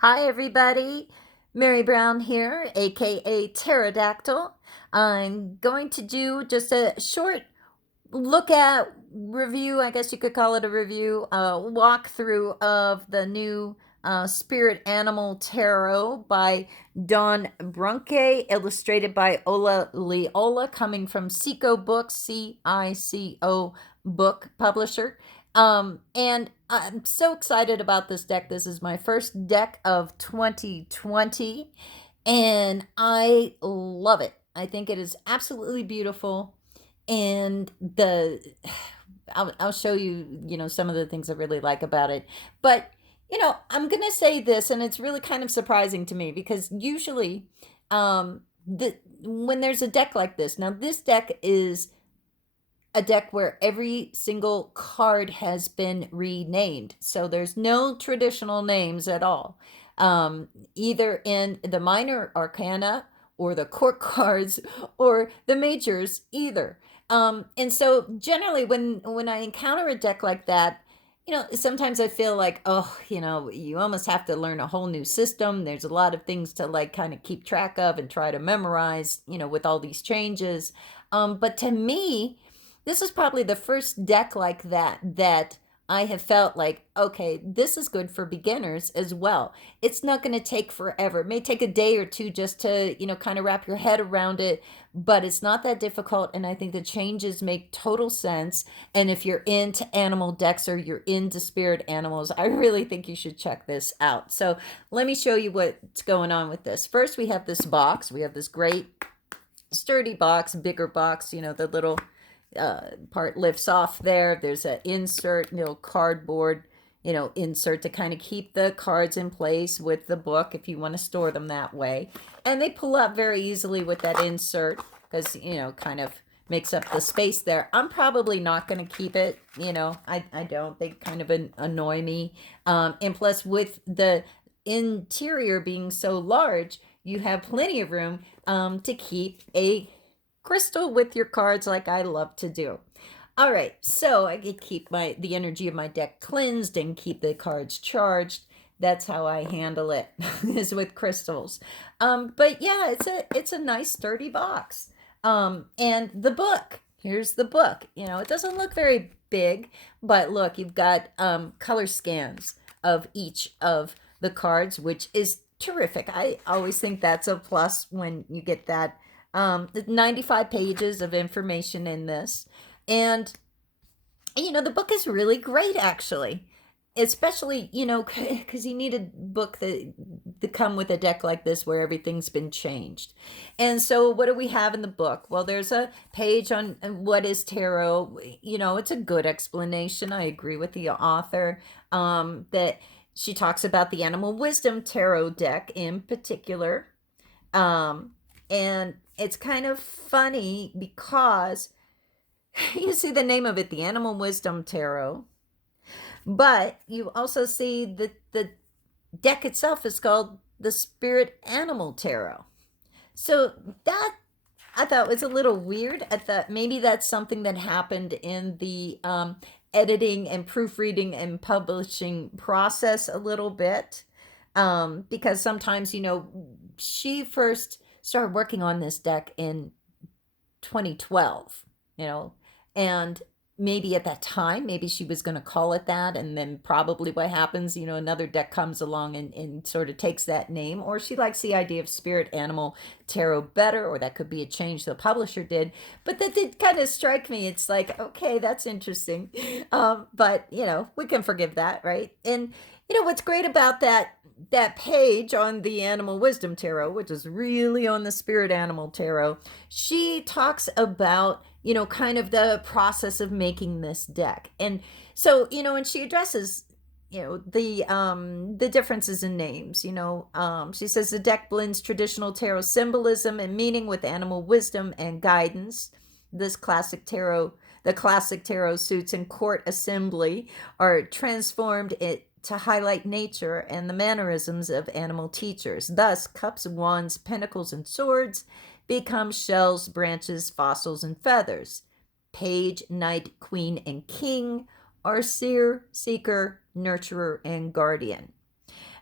Hi, everybody. Mary Brown here, aka Pterodactyl. I'm going to do just a short look at review, I guess you could call it a review, walkthrough of the new Spirit Animal Tarot by Dawn Brunke, illustrated by Ola Liola, coming from Cico Books, CICO book publisher. And I'm so excited about this deck. This is my first deck of 2020, and I love it. I think it is absolutely beautiful, and I'll show you, some of the things I really like about it. But I'm gonna say this, and it's really kind of surprising to me because usually, when there's a deck like this, now this deck is a deck where every single card has been renamed. So there's no traditional names at all, either in the minor arcana or the court cards or the majors either. And so generally when I encounter a deck like that, sometimes I feel like, oh, you almost have to learn a whole new system. There's a lot of things to like kind of keep track of and try to memorize, with all these changes. But to me, this is probably the first deck like that I have felt like, okay, this is good for beginners as well. It's not going to take forever. It may take a day or two just to, kind of wrap your head around it, but it's not that difficult. And I think the changes make total sense. And if you're into animal decks or you're into spirit animals, I really think you should check this out. So let me show you what's going on with this. First, we have this box. We have this great sturdy box, bigger box, the little part lifts off there. There's an insert, cardboard, insert to kind of keep the cards in place with the book if you want to store them that way. And they pull up very easily with that insert because, kind of makes up the space there. I'm probably not going to keep it, I don't. They kind of annoy me. And plus, with the interior being so large, you have plenty of room to keep a crystal with your cards like I love to do. All right, so I could keep the energy of my deck cleansed and keep the cards charged. That's how I handle it, is with crystals. But yeah, it's a nice sturdy box. And the book. Here's the book. It doesn't look very big, but look, you've got color scans of each of the cards, which is terrific. I always think that's a plus when you get that. 95 pages of information in this. And, the book is really great, actually. Especially, because you need a book to come with a deck like this where everything's been changed. And so, what do we have in the book? Well, there's a page on what is tarot. It's a good explanation. I agree with the author that she talks about the Animal Wisdom Tarot deck in particular. And it's kind of funny because you see the name of it, the Animal Wisdom Tarot, but you also see that the deck itself is called the Spirit Animal Tarot. So that I thought was a little weird. I thought maybe that's something that happened in the editing and proofreading and publishing process a little bit. Because sometimes, she first started working on this deck in 2012, and maybe at that time, maybe she was going to call it that. And then probably what happens, another deck comes along and sort of takes that name, or she likes the idea of Spirit Animal Tarot better, or that could be a change the publisher did. But that did kind of strike me. It's like, okay, that's interesting. But, we can forgive that, right? And, what's great about that page on the Animal Wisdom Tarot, which is really on the Spirit Animal Tarot, she talks about, kind of the process of making this deck. And so, and she addresses, the differences in names. She says the deck blends traditional tarot symbolism and meaning with animal wisdom and guidance. This classic tarot The classic tarot suits in court assembly are transformed to highlight nature and the mannerisms of animal teachers. Thus, cups, wands, pentacles, and swords become shells, branches, fossils, and feathers. Page, knight, queen, and king are seer, seeker, nurturer, and guardian.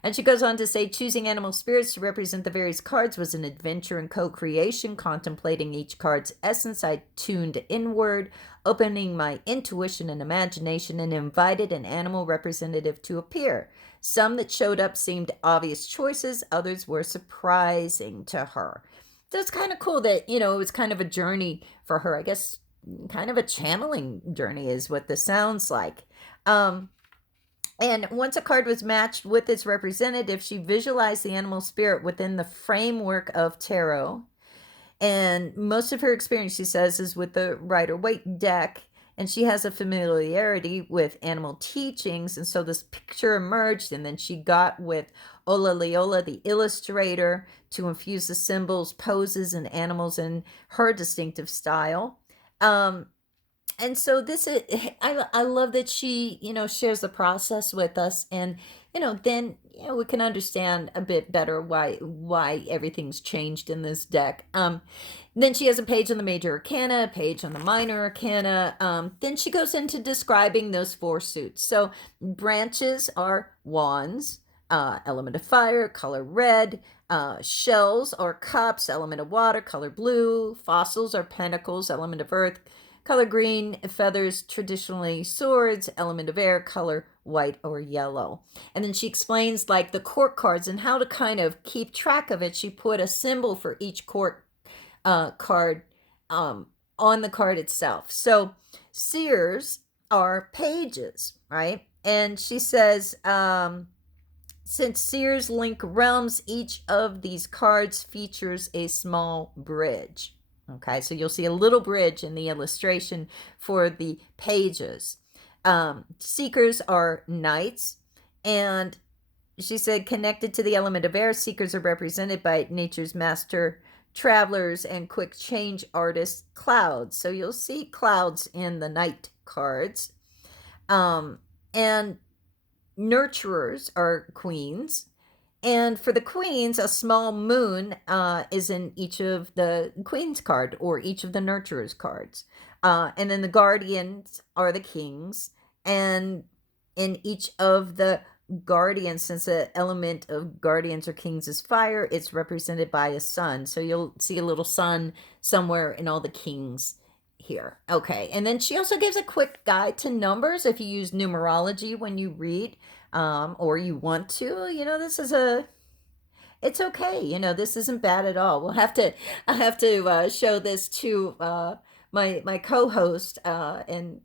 And she goes on to say, choosing animal spirits to represent the various cards was an adventure in co-creation. Contemplating each card's essence, I tuned inward, opening my intuition and imagination, and invited an animal representative to appear. Some that showed up seemed obvious choices, others were surprising to her. So it's kind of cool that, it was kind of a journey for her. I guess kind of a channeling journey is what this sounds like. And once a card was matched with its representative, she visualized the animal spirit within the framework of tarot. And most of her experience, she says, is with the Rider-Waite deck. And she has a familiarity with animal teachings. And so this picture emerged, and then she got with Ola Liola, the illustrator, to infuse the symbols, poses, and animals in her distinctive style. And so this is, I love that she shares the process with us, and then we can understand a bit better why everything's changed in this deck. Then she has a page on the major arcana, a page on the minor arcana. Then she goes into describing those 4 suits. So branches are wands, element of fire, color red. Shells are cups, element of water, color blue. Fossils are pentacles, element of earth, color green. Feathers, traditionally swords, element of air, color white or yellow. And then she explains like the court cards and how to kind of keep track of it. She put a symbol for each court card on the card itself. So seers are pages, right? And she says, since seers link realms, each of these cards features a small bridge. Okay, so you'll see a little bridge in the illustration for the pages. Seekers are knights, and she said connected to the element of air, seekers are represented by nature's master travelers and quick change artists, clouds. So you'll see clouds in the knight cards. And nurturers are queens. And for the queens, a small moon is in each of the queen's card or each of the nurturers cards. And then the guardians are the kings. And in each of the guardians, since the element of guardians or kings is fire, it's represented by a sun. So you'll see a little sun somewhere in all the kings here. Okay. And then she also gives a quick guide to numbers if you use numerology when you read. Or you want to, it's okay. This isn't bad at all. I have to show this to my co-host and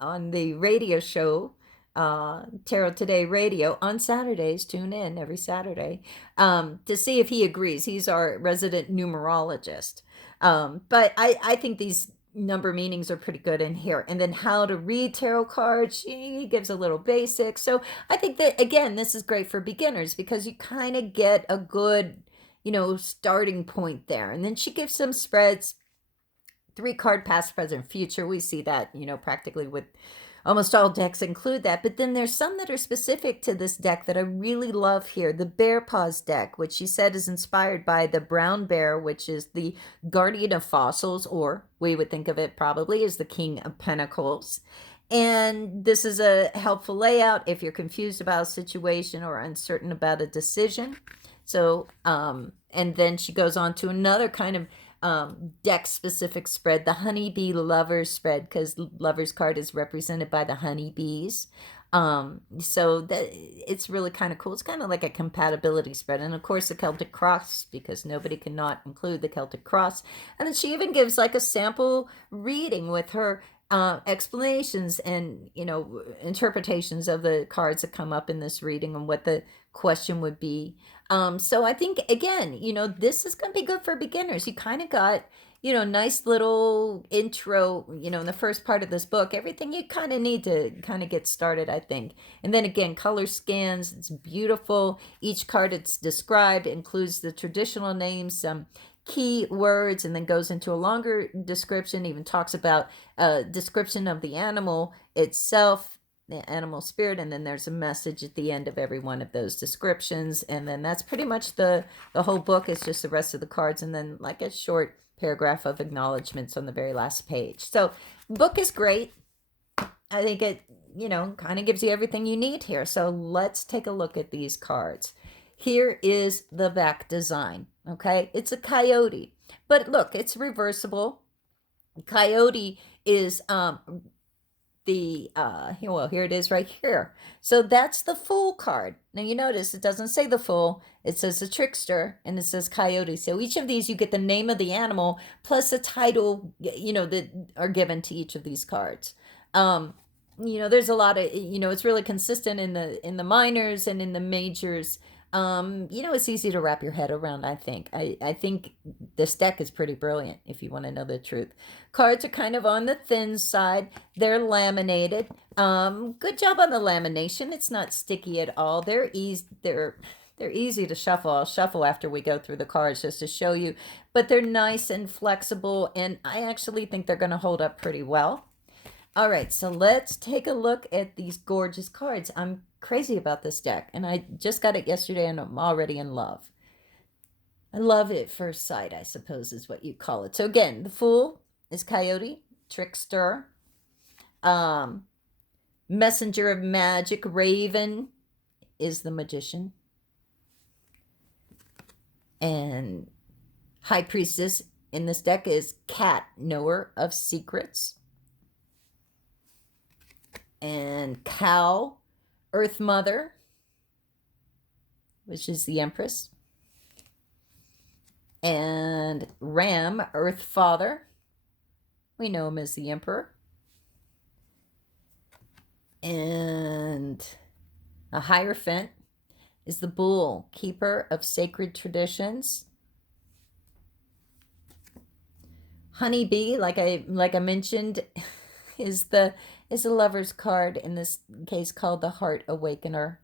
on the radio show, Tarot Today Radio on Saturdays. Tune in every Saturday to see if he agrees. He's our resident numerologist. But I think these number meanings are pretty good in here. And then how to read tarot cards, she gives a little basic. So I think that, again, this is great for beginners because you kind of get a good, starting point there. And then she gives some spreads, 3 card past, present, future. We see that, practically with almost all decks include that. But then there's some that are specific to this deck that I really love here. The Bear Paws deck, which she said is inspired by the brown bear, which is the guardian of fossils, or we would think of it probably as the king of pentacles. And this is a helpful layout if you're confused about a situation or uncertain about a decision. So, and then she goes on to another kind of deck specific spread, the honeybee lovers spread, because lovers card is represented by the honeybees. So that it's really kind of cool. It's kind of like a compatibility spread, and of course the Celtic cross, because nobody cannot include the Celtic cross. And then she even gives like a sample reading with her explanations and interpretations of the cards that come up in this reading and what the question would be. So I think, again, this is going to be good for beginners. You kind of got, nice little intro, in the first part of this book, everything you kind of need to kind of get started, I think. And then again, color scans, it's beautiful. Each card it's described includes the traditional names, some key words, and then goes into a longer description, even talks about a description of the animal itself, the animal spirit, and then there's a message at the end of every one of those descriptions. And then that's pretty much the whole book. Is just the rest of the cards, and then like a short paragraph of acknowledgments on the very last page. So book is great. I think it, kind of gives you everything you need here. So let's take a look at these cards. Here is the back design. Okay, it's a coyote, but look, it's reversible. Coyote is the well, here it is right here. So that's the fool card. Now you notice it doesn't say the fool, it says the trickster, and it says coyote. So each of these, you get the name of the animal plus a title, that are given to each of these cards. There's a lot of, it's really consistent in the minors and in the majors. It's easy to wrap your head around. I think this deck is pretty brilliant, if you want to know the truth. Cards are kind of on the thin side. They're laminated. Good job on the lamination. It's not sticky at all. They're easy to shuffle. I'll shuffle after we go through the cards just to show you, but they're nice and flexible, and I actually think they're going to hold up pretty well. All right, so let's take a look at these gorgeous cards. I'm crazy about this deck, and I just got it yesterday, and I'm already in love. I love it at first sight, I suppose is what you call it. So again, the Fool is Coyote, Trickster, Messenger of Magic, Raven is the Magician, and High Priestess in this deck is Cat, Knower of Secrets, and Cow, Earth Mother, which is the Empress, and Ram, Earth Father. We know him as the Emperor. And a Hierophant is the Bull, Keeper of Sacred Traditions. Honeybee, like I mentioned, is a lover's card, in this case called the Heart Awakener.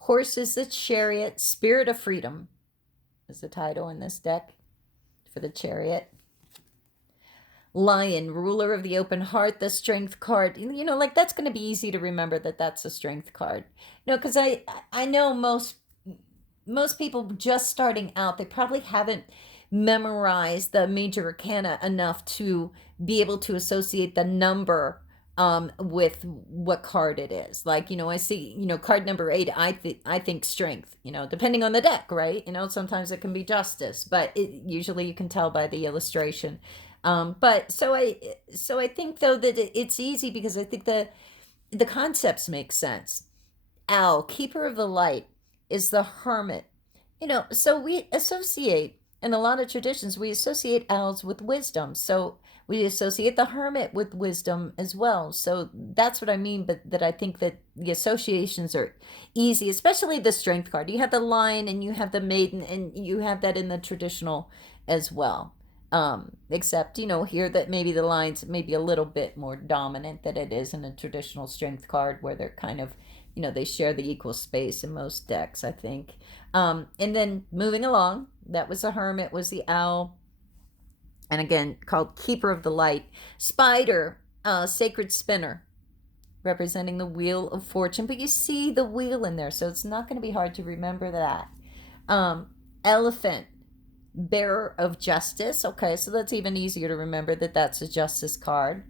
Horse is the Chariot, Spirit of Freedom is the title in this deck for the Chariot. Lion, Ruler of the Open Heart, the Strength card. That's going to be easy to remember that that's a Strength card. Because I know most people just starting out, they probably haven't memorized the major arcana enough to be able to associate the number with what card it is. I see, card number 8, I think strength, depending on the deck, right? Sometimes it can be justice, but usually you can tell by the illustration. But so I think though that it's easy because I think the concepts make sense. Owl, Keeper of the Light, is the Hermit. So we associate, in a lot of traditions, we associate owls with wisdom. So we associate the hermit with wisdom as well. So that's what I mean, but that I think that the associations are easy, especially the Strength card. You have the lion and you have the maiden, and you have that in the traditional as well. Except, here that maybe the lion's maybe a little bit more dominant than it is in a traditional Strength card, where they're kind of, they share the equal space in most decks, I think. And then moving along, that was the hermit, was the owl, and again called Keeper of the Light. Spider, Sacred Spinner, representing the Wheel of Fortune, but you see the wheel in there, so it's not going to be hard to remember that. Elephant, Bearer of Justice. Okay, so that's even easier to remember that that's a Justice card.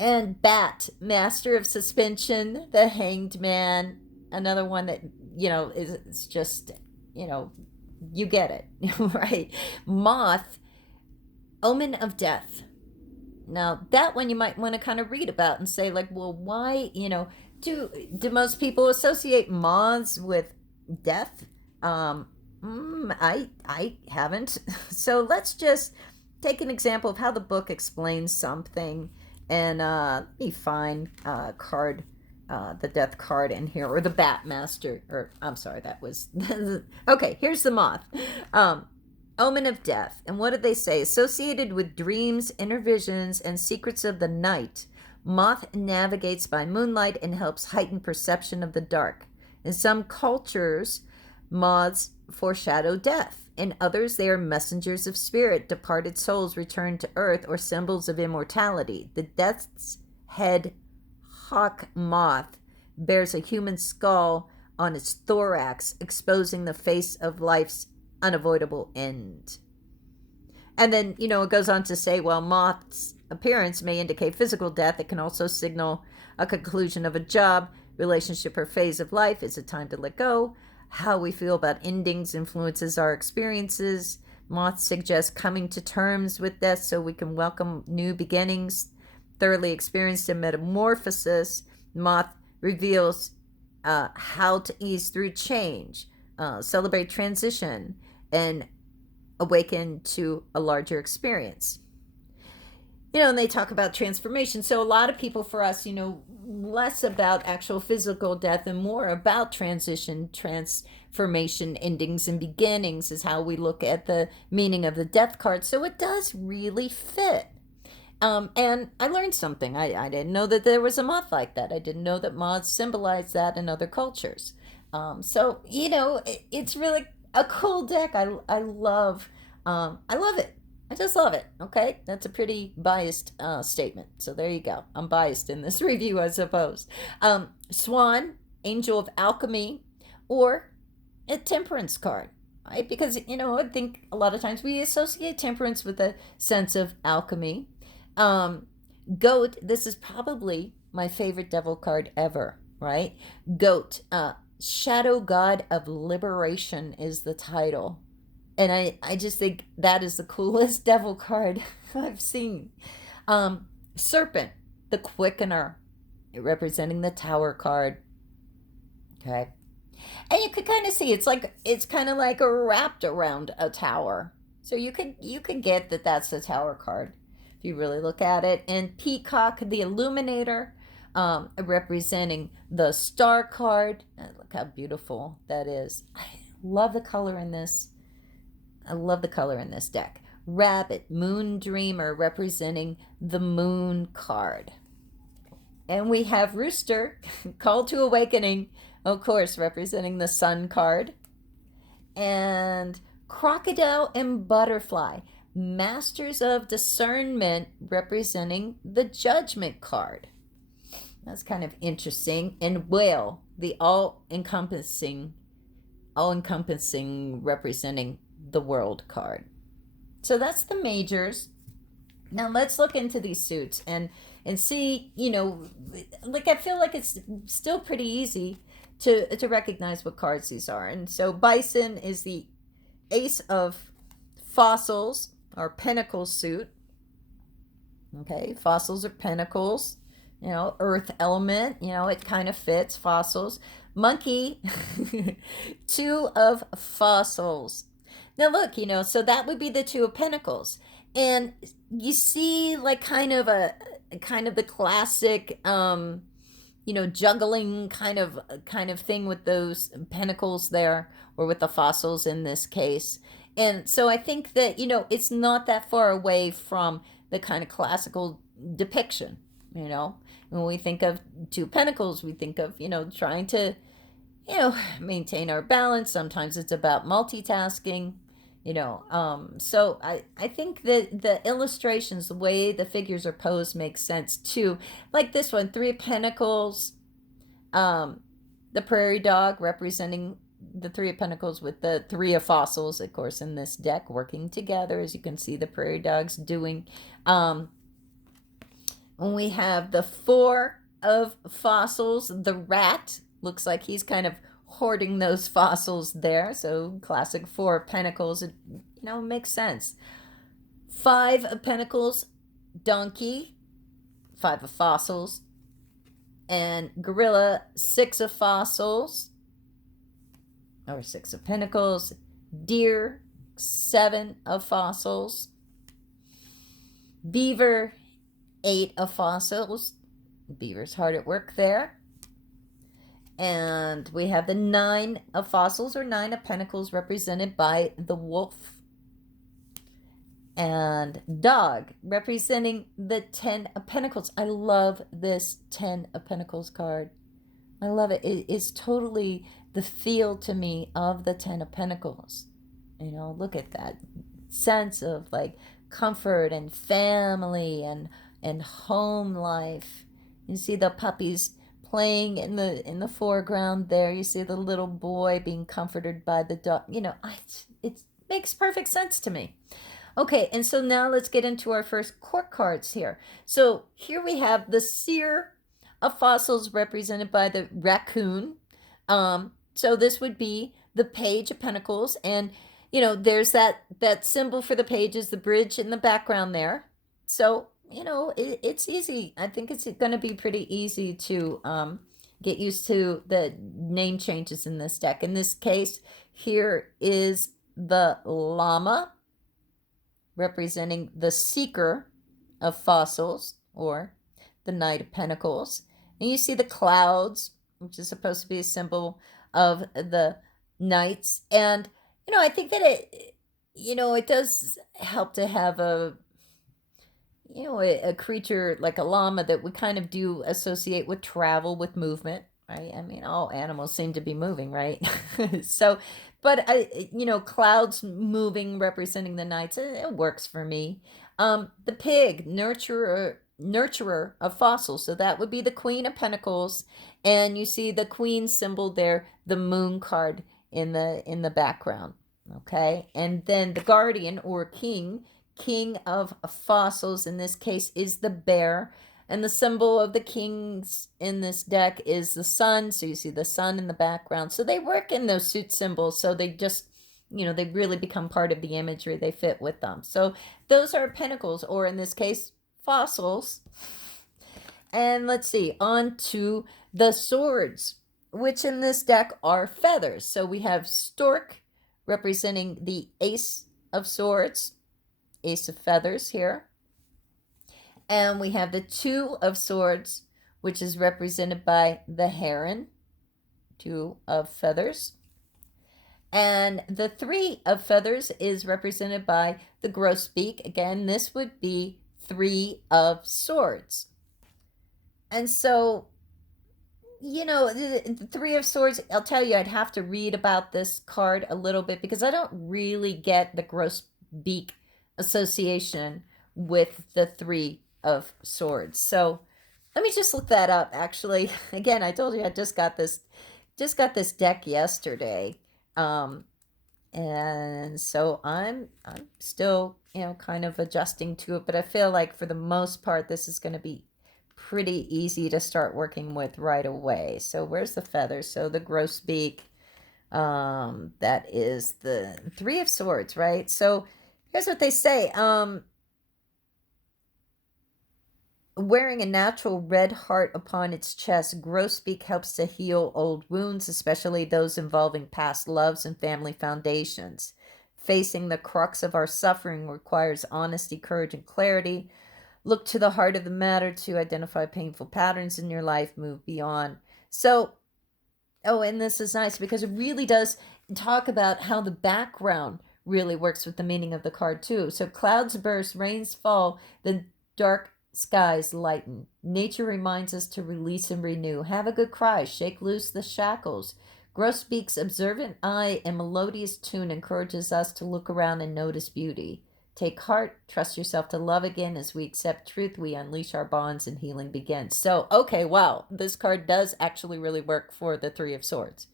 And Bat, Master of Suspension, the Hanged Man, another one that, is just, you get it, right? Moth, Omen of Death. Now, that one you might want to kind of read about and say, well, why, do most people associate moths with death? I haven't. So let's just take an example of how the book explains something, and let me find card, the death card in here, or the Bat Master, or I'm sorry, that was okay. Here's the moth, Omen of Death, and what did they say? Associated with dreams, inner visions, and secrets of the night, moth navigates by moonlight and helps heighten perception of the dark. In some cultures, moths foreshadow death. In others, they are messengers of spirit, departed souls returned to earth, or symbols of immortality. The death's head hawk moth bears a human skull on its thorax, exposing the face of life's unavoidable end. And then, it goes on to say, while moth's appearance may indicate physical death, it can also signal a conclusion of a job, relationship, or phase of life. It's a time to let go. How we feel about endings influences our experiences. Moth suggests coming to terms with death so we can welcome new beginnings. Thoroughly experienced a metamorphosis. Moth reveals how to ease through change, celebrate transition, and awaken to a larger experience. And they talk about transformation. So a lot of people, for us, less about actual physical death and more about transition, transformation, endings, and beginnings is how we look at the meaning of the death card. So it does really fit. And I learned something. I didn't know that there was a moth like that. I didn't know that moths symbolize that in other cultures. So it's really a cool deck. I love it. I just love it. Okay, that's a pretty biased statement. So there you go. I'm biased in this review, I suppose. Swan, Angel of Alchemy, or a Temperance card. Right? Because I think a lot of times we associate temperance with a sense of alchemy. Goat, this is probably my favorite devil card ever, right? Goat, Shadow God of Liberation is the title. And I just think that is the coolest devil card I've seen. Serpent, the Quickener, representing the Tower card. Okay. And you could kind of see it's kind of like wrapped around a tower. So you could get that that's the Tower card if you really look at it. And Peacock, the Illuminator, representing the Star card. Look how beautiful that is. I love the color in this. I love the color in this deck. Rabbit, Moon Dreamer, representing the Moon card. And we have Rooster, Call to Awakening, of course, representing the Sun card. And Crocodile and Butterfly, Masters of Discernment, representing the Judgment card. That's kind of interesting. And Whale, the all-encompassing representing the World card. So that's the majors. Now let's look into these suits and see, I feel like it's still pretty easy to recognize what cards these are. And so Bison is the Ace of Fossils, or Pentacles suit. Okay, fossils are pentacles. Earth element, it kind of fits. Fossils. Monkey, Two of Fossils. Now look, so that would be the Two of Pentacles. And you see kind of the classic juggling kind of thing with those pentacles there, or with the fossils in this case. And so I think that it's not that far away from the kind of classical depiction. When we think of Two Pentacles, we think of trying to maintain our balance. Sometimes it's about multitasking. So I think that the illustrations, the way the figures are posed, makes sense too. Like this one, Three of Pentacles, the Prairie Dog representing the Three of Pentacles with the Three of Fossils, of course, in this deck, working together, as you can see the Prairie Dogs doing. When we have the Four of Fossils, the Rat looks like he's kind of hoarding those fossils there. So classic Four of Pentacles, it makes sense. Five of Pentacles, Donkey, Five of Fossils, and Gorilla, Six of Fossils, or Six of Pentacles. Deer, Seven of Fossils. Beaver, Eight of Fossils. Beaver's hard at work there. And we have the Nine of Fossils, or Nine of Pentacles, represented by the Wolf. And Dog, representing the Ten of Pentacles. I love this Ten of Pentacles card. I love it. It is totally the feel to me of the Ten of Pentacles. Look at that sense of comfort and family and home life. You see the puppies playing in the foreground there. You see the little boy being comforted by the dog. It makes perfect sense to me. Okay, and so now let's get into our first court cards here. So here we have the seer of fossils represented by the raccoon. So this would be the page of pentacles, and there's that symbol for the page is the bridge in the background there. So it's easy. I think it's going to be pretty easy to get used to the name changes in this deck. In this case, here is the llama representing the seeker of fossils, or the Knight of Pentacles. And you see the clouds, which is supposed to be a symbol of the knights. And, I think that it does help to have a creature like a llama that we kind of do associate with travel, with movement, right? I mean, all animals seem to be moving, right? So, but clouds moving representing the knights, it works for me. The pig, nurturer of fossils, so that would be the Queen of Pentacles, and you see the Queen symbol there, the Moon card in the background. Okay, and then the Guardian or King of fossils in this case is the bear, and the symbol of the kings in this deck is the sun, so you see the sun in the background. So they work in those suit symbols, so they just they really become part of the imagery, they fit with them. So those are pentacles, or in this case fossils. And let's see, on to the swords, which in this deck are feathers. So we have stork representing the ace of swords, ace of feathers here. And we have the two of swords, which is represented by the heron, two of feathers. And the three of feathers is represented by the grosbeak. Again, this would be three of swords. And so, the three of swords, I'll tell you, I'd have to read about this card a little bit because I don't really get the grosbeak association with the three of swords. So let me just look that up. Actually, again, I told you I just got this deck yesterday. And so I'm still, kind of adjusting to it, but I feel like for the most part this is going to be pretty easy to start working with right away. So where's the feathers? So the grosbeak, that is the three of swords, right? So here's what they say. Wearing a natural red heart upon its chest, grosbeak helps to heal old wounds, especially those involving past loves and family foundations. Facing the crux of our suffering requires honesty, courage, and clarity. Look to the heart of the matter to identify painful patterns in your life, move beyond. So, and this is nice because it really does talk about how the background really works with the meaning of the card too. So clouds burst, rains fall, the dark skies lighten. Nature reminds us to release and renew. Have a good cry, shake loose the shackles. Grosbeak's observant eye and melodious tune encourages us to look around and notice beauty. Take heart, trust yourself to love again. As we accept truth, we unleash our bonds and healing begins. So, okay, wow, this card does actually really work for the Three of Swords.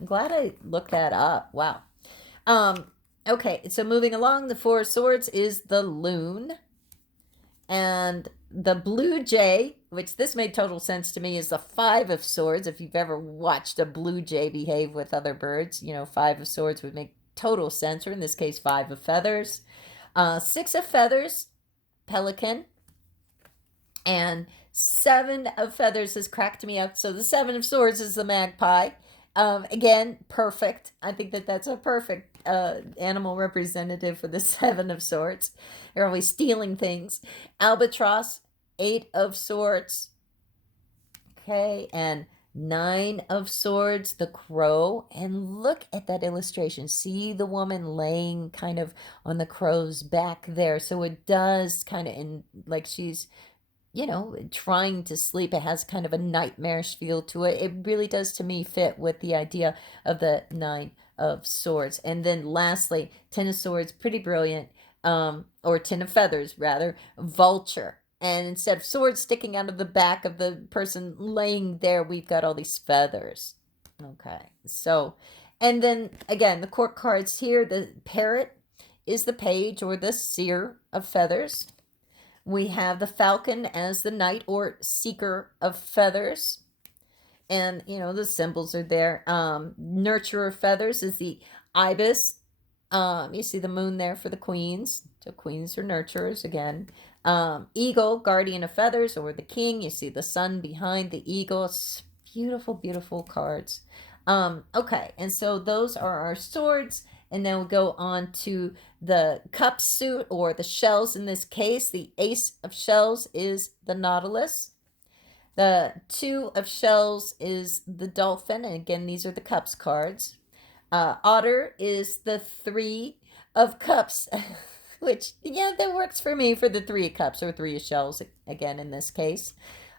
I'm glad I looked that up. Wow. Okay, so moving along, the Four of Swords is the loon. And the blue jay, which this made total sense to me, is the Five of Swords. If you've ever watched a blue jay behave with other birds, Five of Swords would make total sense, or in this case, Five of Feathers. Six of Feathers, pelican. And Seven of Feathers has cracked me up. So the Seven of Swords is the magpie. Again, perfect. I think that's a perfect animal representative for the Seven of Swords. They're always stealing things. Albatross, Eight of Swords. Okay, and Nine of Swords, the crow. And look at that illustration. See the woman laying kind of on the crow's back there. So it does kind of, like she's trying to sleep. It has kind of a nightmarish feel to it. It really does, to me, fit with the idea of the Nine of Swords. And then lastly, Ten of Swords, pretty brilliant, or Ten of Feathers, rather, vulture. And instead of swords sticking out of the back of the person laying there, we've got all these feathers. Okay, so, and then again, the court cards here, the parrot is the page or the seer of feathers. We have the falcon as the knight or seeker of feathers. And, the symbols are there. Nurturer of feathers is the ibis. You see the moon there for the queens. So queens are nurturers again. Eagle, guardian of feathers, or the king. You see the sun behind the eagle. It's beautiful, beautiful cards. Okay, and so those are our swords. And then we'll go on to the cup suit or the shells in this case. The ace of shells is the nautilus. The two of shells is the dolphin. And again, these are the cups cards. Otter is the three of cups, which, yeah, that works for me for the three of cups or three of shells, again, in this case.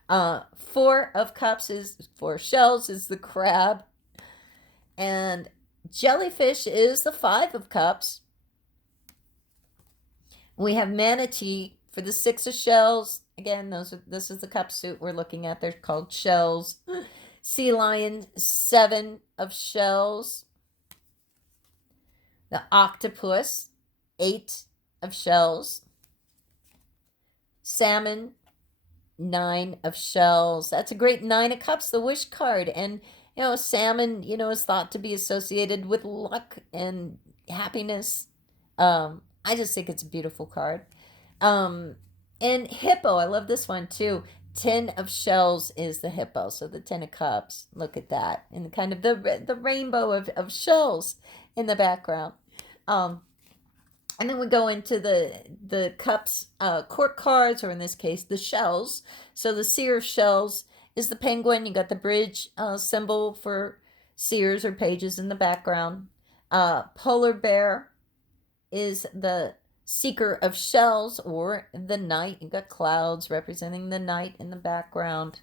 Four of cups is four shells is the crab. And jellyfish is the five of cups. We have manatee for the six of shells. Again, this is the cup suit we're looking at. They're called shells. Sea lion, seven of shells. The octopus, eight of shells. Salmon, nine of shells. That's a great nine of cups, the wish card. And, salmon, is thought to be associated with luck and happiness. I just think it's a beautiful card. And hippo, I love this one too. 10 of shells is the hippo. So the 10 of cups, look at that. And kind of the rainbow of shells in the background. And then we go into the cups, court cards, or in this case, the shells. So the seer of shells is the penguin. You got the bridge symbol for seers or pages in the background. Polar bear is the seeker of shells or the knight. You got clouds representing the knight in the background.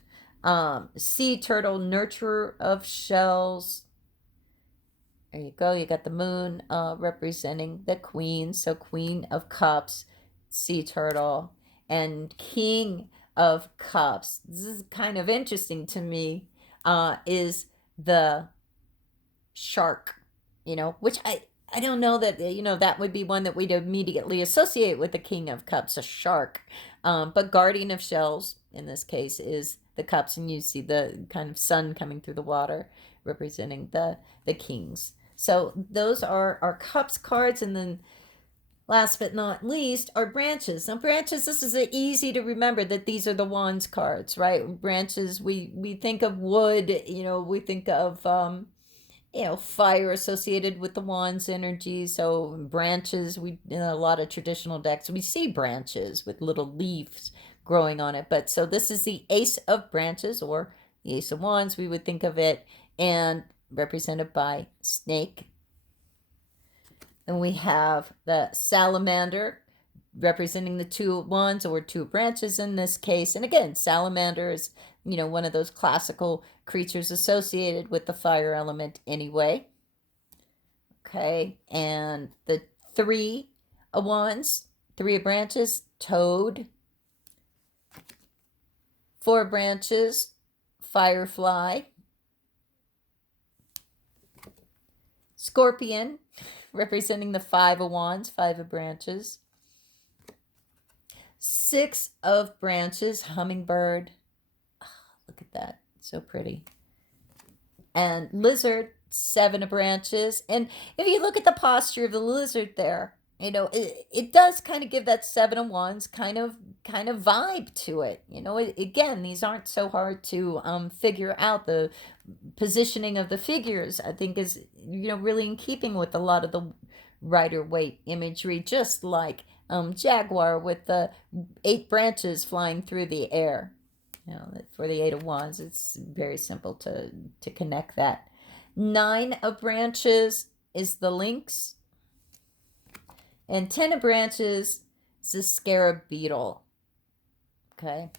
Sea turtle, nurturer of shells. There you go. You got the moon representing the queen. So queen of cups, sea turtle, and king of cups. This is kind of interesting to me. Is the shark, which I don't know that, that would be one that we'd immediately associate with the king of cups, a shark. But guardian of shells, in this case, is the cups, and you see the kind of sun coming through the water representing the kings. So those are our cups cards. And then last but not least are branches. Now branches, this is easy to remember that these are the wands cards, right? Branches, we think of wood, we think of fire associated with the wands energy. So branches, we in a lot of traditional decks we see branches with little leaves growing on it. But so this is the ace of branches, or the ace of wands, we would think of it, and represented by snake. And we have the salamander representing the two of wands or two branches in this case. And again, salamander is, one of those classical creatures associated with the fire element anyway. Okay, and the three of wands, three of branches, toad. Four branches, firefly. Scorpion, representing the five of wands, five of branches. Six of branches, hummingbird. Oh, look at that, so pretty. And lizard, seven of branches. And if you look at the posture of the lizard there, it does kind of give that seven of wands kind of vibe to it. Again, these aren't so hard to figure out. The positioning of the figures, I think, is really in keeping with a lot of the Rider-Waite imagery, just like jaguar with the 8 branches flying through the air. For the 8 of wands, it's very simple to connect that. 9 of branches is the lynx. And 10 of branches is the scarab beetle. Okay.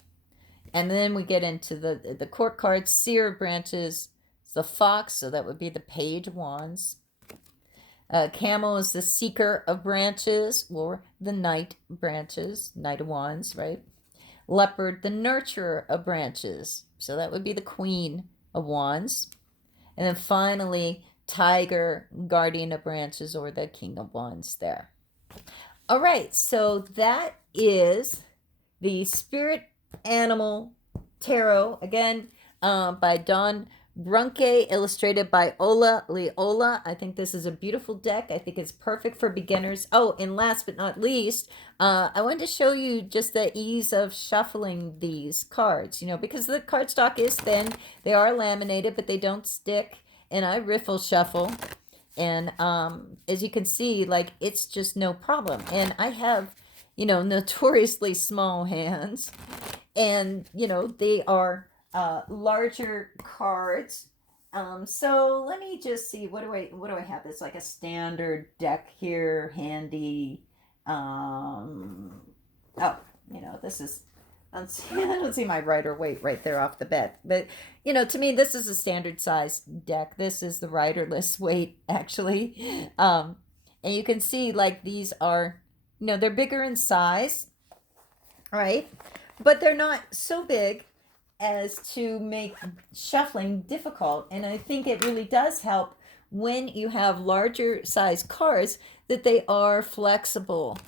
And then we get into the court cards. Seer of branches is the fox, so that would be the page of wands. Camel is the seeker of branches, or the knight branches, knight of wands, right? Leopard, the nurturer of branches, so that would be the queen of wands. And then finally, tiger, guardian of branches, or the king of wands there. All right, so that is the Spirit Animal Tarot, again, by Dawn Brunke, illustrated by Ola Liola. I think this is a beautiful deck. I think it's perfect for beginners. Oh, and last but not least, I wanted to show you just the ease of shuffling these cards, because the cardstock is thin. They are laminated, but they don't stick. And I riffle shuffle. And as you can see, like, it's just no problem. And I have, notoriously small hands. And, they are larger cards. So let me just see, what do I have? It's like a standard deck here handy. Oh, this is, let's see, I don't see my rider weight right there off the bat. But, to me, this is a standard size deck. This is the riderless weight, actually. And you can see, like, these are, they're bigger in size, right? But they're not so big as to make shuffling difficult. And I think it really does help when you have larger size cards that they are flexible.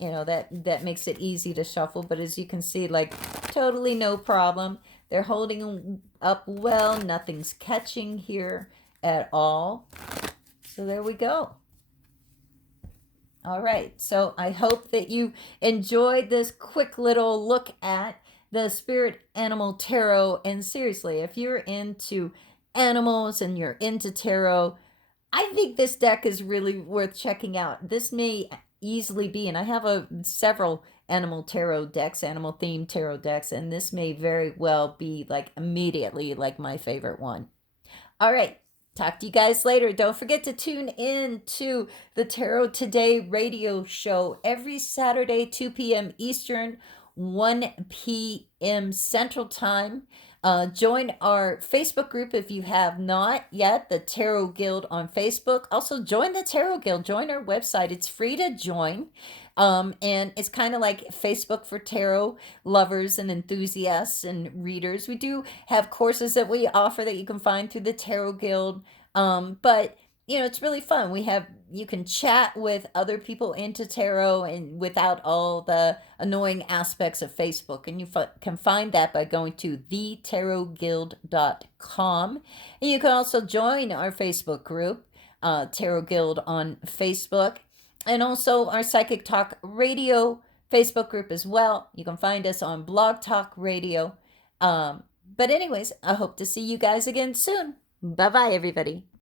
That makes it easy to shuffle. But as you can see, like, totally no problem. They're holding up well. Nothing's catching here at all. So there we go. All right, so I hope that you enjoyed this quick little look at the Spirit Animal Tarot. And seriously, if you're into animals and you're into tarot, I think this deck is really worth checking out. This may easily be, and I have several animal tarot decks, animal themed tarot decks, and this may very well be like immediately like my favorite one. All right. Talk to you guys later. Don't forget to tune in to the Tarot Today radio show every Saturday, 2 p.m. Eastern, 1 p.m. Central Time. Join our Facebook group if you have not yet, the Tarot Guild on Facebook. Also, join the Tarot Guild. Join our website. It's free to join. And it's kind of like Facebook for tarot lovers and enthusiasts and readers. We do have courses that we offer that you can find through the Tarot Guild. But it's really fun. You can chat with other people into tarot and without all the annoying aspects of Facebook. And you can find that by going to thetarotguild.com. And you can also join our Facebook group, Tarot Guild on Facebook, and also our Psychic Talk Radio Facebook group as well. You can find us on Blog Talk Radio. But anyways, I hope to see you guys again soon. Bye bye, everybody.